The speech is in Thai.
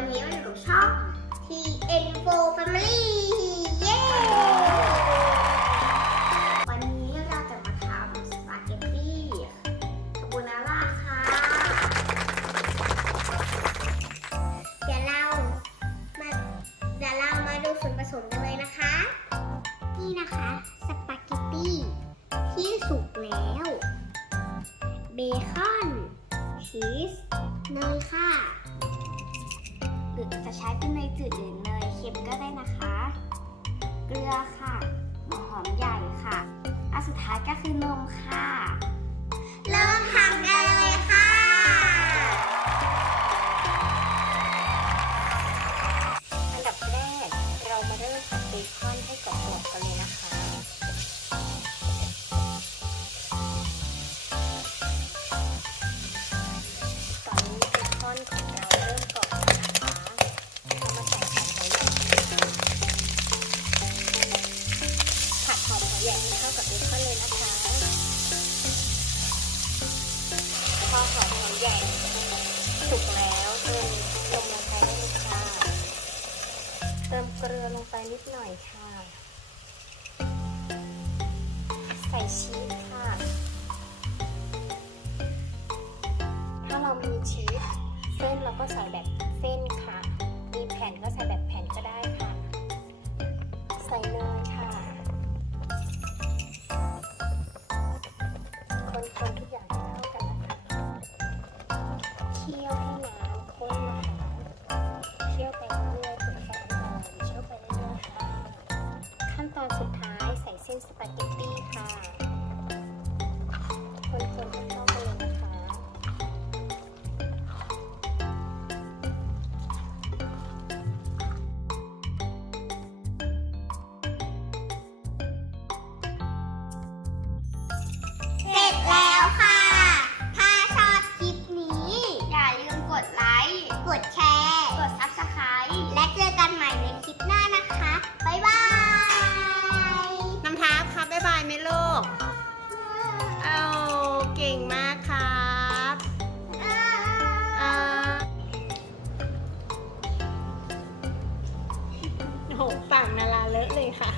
วันนี้มาอยู่กับช่อง TN4 Family เย้ วันนี้เราจะมาทำสปาเกตตี้คาโบนาร่าค่ะ เดี๋ยวเรามาเดี๋ยวเรามาดูส่วนผสมกันเลยนะคะ นี่นะคะสปาเกตตี้ที่สุกแล้ว เบคอน ชีส เนยค่ะ จะใช้เป็นเนยจืดหรือเนยเค็มก็ได้นะคะ เกลือค่ะหัวหอมใหญ่ค่ะอันสุดท้ายก็คือนมค่ะ ผัดหอมหัวใหญ่ให้เข้ากับเบคอนเลยนะคะพอหอมหัวใหญ่สุกแล้วเติมนมลงไปได้เลยค่ะ เติมเกลือลงไปนิดหน่อยค่ะ ใส่ชีสค่ะ ถ้าเรามีชีสเส้นเราก็ใส่แบบเส้นค่ะ มีแผ่นก็ใส่แบบแผ่น เคี่ยวให้น้ำข้นนะคะเคี่ยวไปเรื่อยๆถึงไฟอ่อนเคี่ยวไปเรื่อยๆค่ะขั้นตอนสุดท้ายใส่เส้นสปาเกต กดแชร์ กด Subscribe และเจอกันใหม่ในคลิปหน้านะคะ บ๊ายบาย น้ำทับครับบ๊ายบายไหมลูกเอาเก่งมากครับอ่าโอ้โหปากนาราเลอะเลยค่ะ